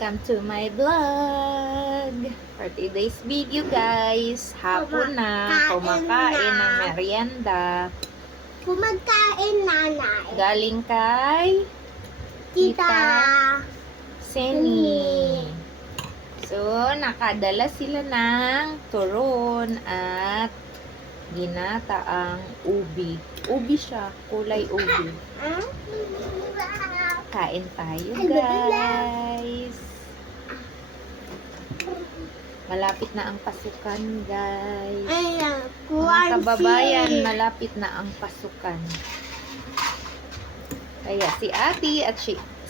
Welcome to my vlog. For today's video guys, hapon na, kumakain ng merienda. Kumakain, nanay. Galing kay Tita Seni. So, nakadala sila ng turon at ginataang ubi. Ubi siya, kulay ubi. Kain tayo guys. Malapit na ang pasukan guys. Ayan, Mga kababayan, malapit na ang pasukan. Kaya si Ate at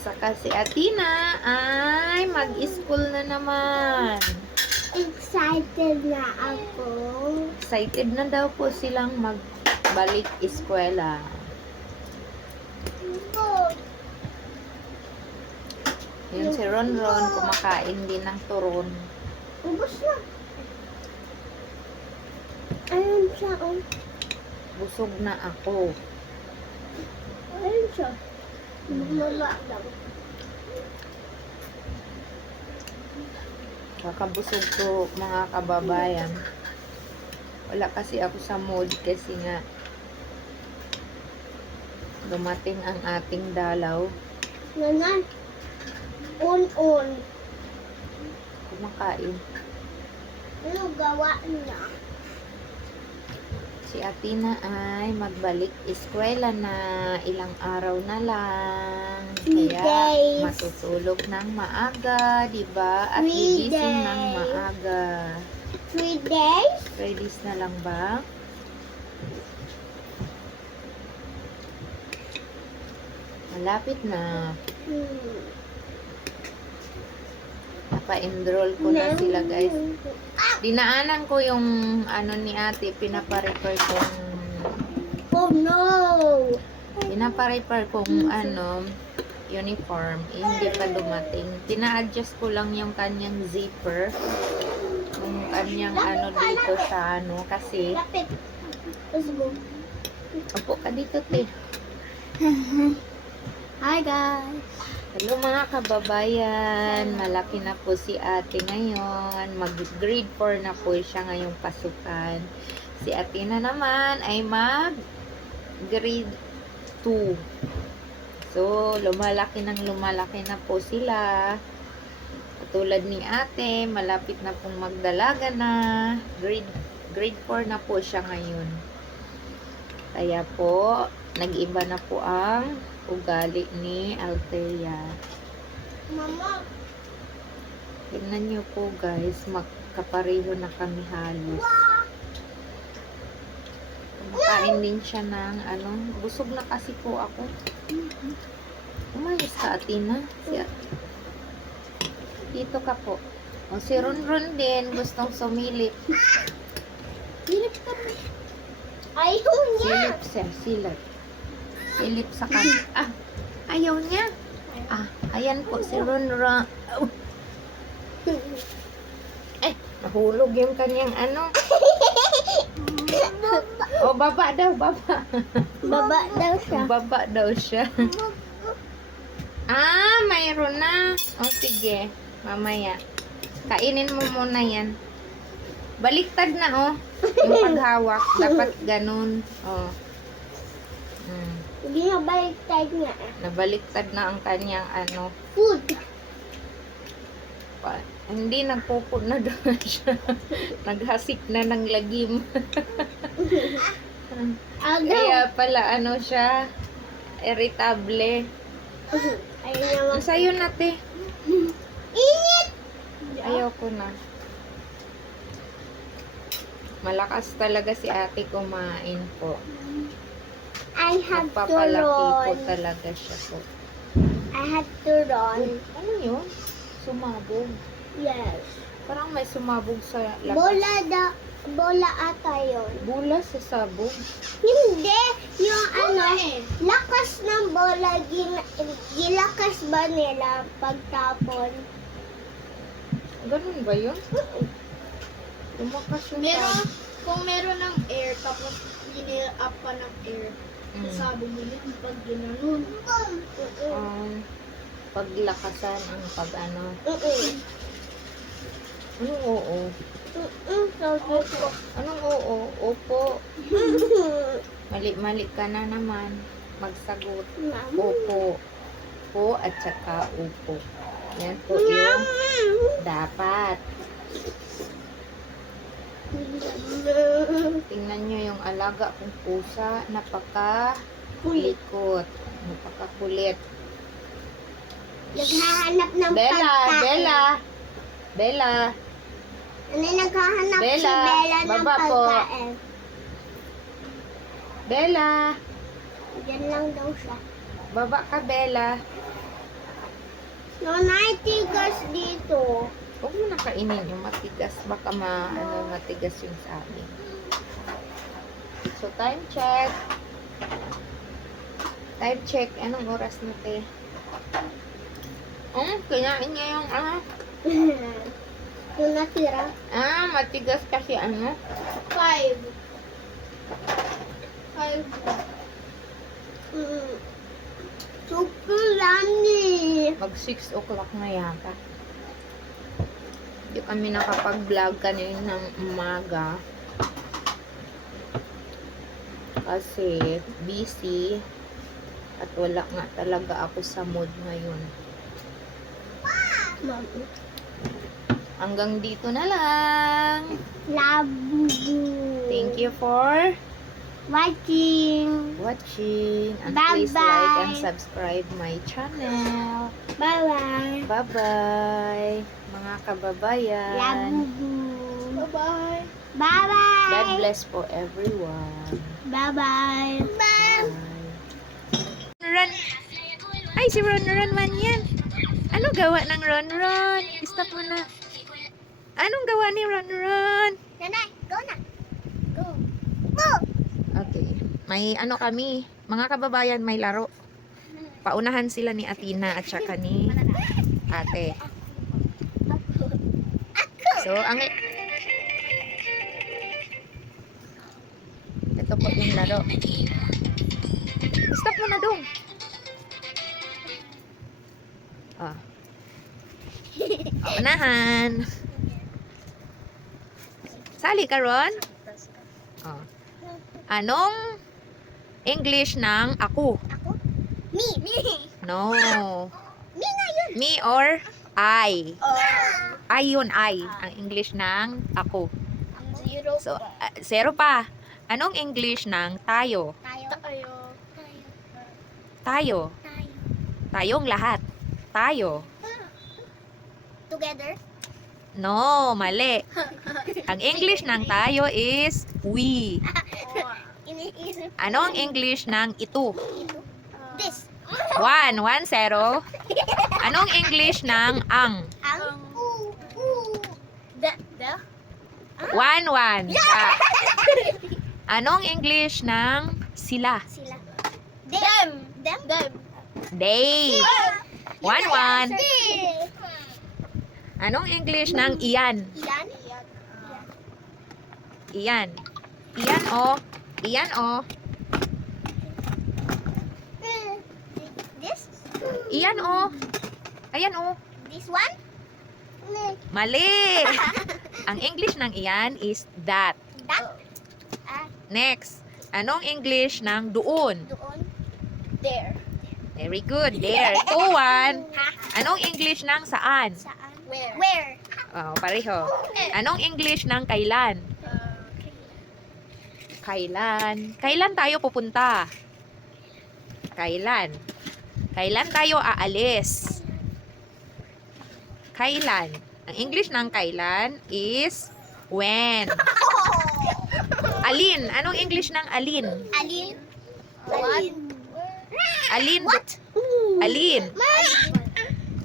saka si Atina ay mag-school na naman. Excited na ako. Excited na daw po silang magbalik eskwela. Yun si Ronron, kumakain din ng turon. Ubus na. Ayun siya, oh. Busog na ako. Ayun siya. Bumaba daw. Kakabusog ko mga kababayan. Wala kasi ako sa mood kasi nga dumating ang ating dalaw. Nanay. On. Kumakain. Ano gawa niya? Si Atina ay magbalik eskwela na ilang araw na lang. 3 Kaya days. matutulog ng maaga, diba? At 3 gigising ng days. maaga. 3 days? 3 days na lang ba? Malapit na. Napa-enroll ko na sila guys. Dinaanan ko yung ano ni ate, pinaparefer kong Oh no! ano uniform, hindi pa dumating. Tina-adjust ko lang yung kanyang zipper, yung kanyang ano dito sa ano, kasi Lapit. Let's go. opo ka dito te. Hi guys! Hello mga kababayan, malaki na po si ate ngayon, mag-grade 4 na po siya ngayong pasukan. Si ate na naman ay mag-grade 2. So, lumalaki na po sila. Katulad ni ate, malapit na pong magdalaga na. Grade 4 na po siya ngayon. Kaya po, nag-iba na po ang ugali ni Althea. Mama! Tingnan nyo po guys, magkapareho na kami halos. Kumakain din siya ng ano, busog na kasi po ako. Umayos ka Atina. Dito ka po. O si Ronron din, gustong sumilip. Silip ka na. Ayaw niya! Silip sir, silip. Silip sa kanya. Ah, ayaw niya. Ah, ayan po si Ronron. Eh, nahulog yung kanyang ano. Oh, baba daw, baba. Baba daw siya. Baba daw siya. Ah, mayroon na. O, sige. Mamaya. Kainin mo muna yan. Baliktad na, oh. Yung paghawak. Dapat ganun. Oh. Hindi na baliktad niya. Nabaliktad na ang kanyang ano. Food! Hindi, nagpupod na doon siya. Naghasik na ng lagim. Agaw! Kaya pala, ano siya, irritable. Ayaw niya mag... Sa'yo na, te. Init! Ayaw ko na. Malakas talaga si ate kumain po. I have to Magpapalaki po run. talaga siya po. I have to run. Ano yun? Sumabog. Yes. Parang may sumabog sa labas. Bola ata yun. Bula sa sabog. Hindi. Yung ano, lakas ng bola, gilakas ba nila pagtapon? Ganun ba yun? Lumakas yung Kung meron ng air, tapos linil up pa ng air, Mm. sabi mo yun pag ginanon. paglakasan ang pag ano. Mm-mm. Anong oo? Sabi ko. Anong oo? Opo. Mali-mali ka na naman. Magsagot. Opo. Po at saka upo. Yan po yung dapat. Tingnan nyo yung alaga kong pusa. Napaka-likot. Napaka-kulit. Naghahanap ng Bella! pagkain. Bella! Bella! Ano naghahanap Bella, si Bella ng baba po. pagkain? Bella! Diyan lang daw siya. Baba ka, Bella. No, tigas dito. Huwag mo na kainin yung matigas. Baka matigas yung sa amin. So, time check. Time check. Anong oras na, te? Kinain niya yung Yung natira. matigas kasi 5. Super yummy. mag 6 o'clock na yata. Hindi kami nakapag-vlog kanina ng umaga. Kasi busy. At wala nga talaga ako sa mood ngayon. Mami. Hanggang dito na lang. Love you. Thank you for Watching. watching. And Bye-bye. please like and subscribe my channel. Bye-bye. Bye-bye. Mga kababayan. Love you. Bye-bye. Bye-bye. God bless po everyone. Bye-bye. Bye. Ron. Ay, si Ron man yan. Ano gawa ng Ron? Stop mo na. Anong gawa ni Ron? Nanay, go na. Go. Go. Okay. May ano kami, mga kababayan, may laro. Paunahan sila ni Atina at saka ni ate. So, ito po yung laro. Stop mo na dong. Paunahan. Sali ka, Ron? Oh. Anong English ng ako? Ako? Me. No. Me nga yun. Me or I. Oh. I yun, I. Ang English ng ako. Zero. So, 0 pa. Anong English ng tayo? Tayo. Tayo. Tayong lahat. Tayo. Together. No, mali. Ang English ng tayo is we. Iniisip. Anong English ng ito? This. 1, 0. Anong English ng ang? Ang. The. 1, 1. Anong English ng sila? Sila. Them. Them. They. 1, 1. They. Anong English ng iyan? Iyan. Iyan. Iyan o. Iyan o. This. Iyan o. Ayan o. This one. Mali. Ang English ng iyan is that. That. Next. Anong English ng doon? Doon. There. Very good. There. 2, 1. Anong English ng saan? Saan? Where? Where? Oh, pareho. Anong English ng kailan? Kailan? Kailan tayo pupunta? Kailan? Kailan tayo aalis? Kailan? Ang English ng kailan is when. Alin? Anong English ng alin? Alin. What? Alin? What? Alin?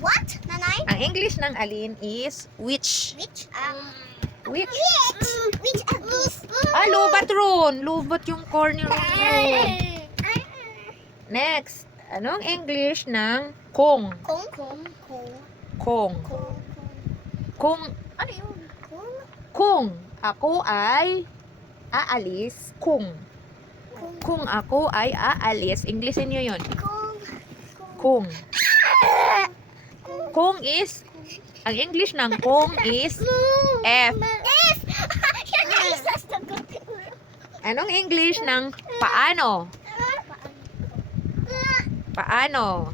What? Nanay? Ang English ng alin is which. Which? Which? Which of these? Lubat ron. Lubat yung corner ron. Next. Anong English ng kung? Kung. Kung. Kung. Ano yun? Kung ako ay aalis. Kung ako ay aalis. Englishin nyo yun. Kung. Kung. kung is, ang English ng kung is F. F. Yan ang isa sa Anong English ng paano? Paano?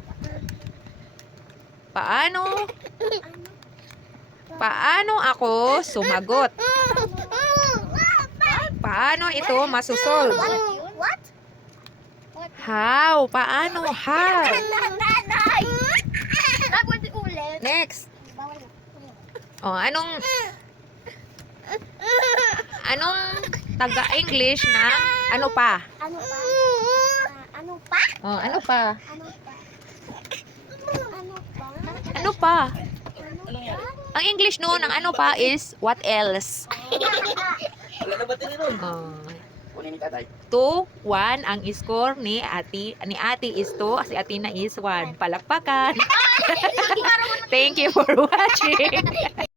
Paano? Paano ako sumagot? Paano ito masusolve? What? How? Paano? How? Nanay. Dapat ulit. Next. Oh, anong taga-English na ano pa? Ano pa? Ano pa? Oh, ano pa? Ano pa? Ano Ano pa? pa? Ang English no ng ano pa is what else? Wala na battery nun. Oh. Kunin ni tatay. 2-1 ang score ni ate is 2, si Atina is 1. Palakpakan. Thank you for watching.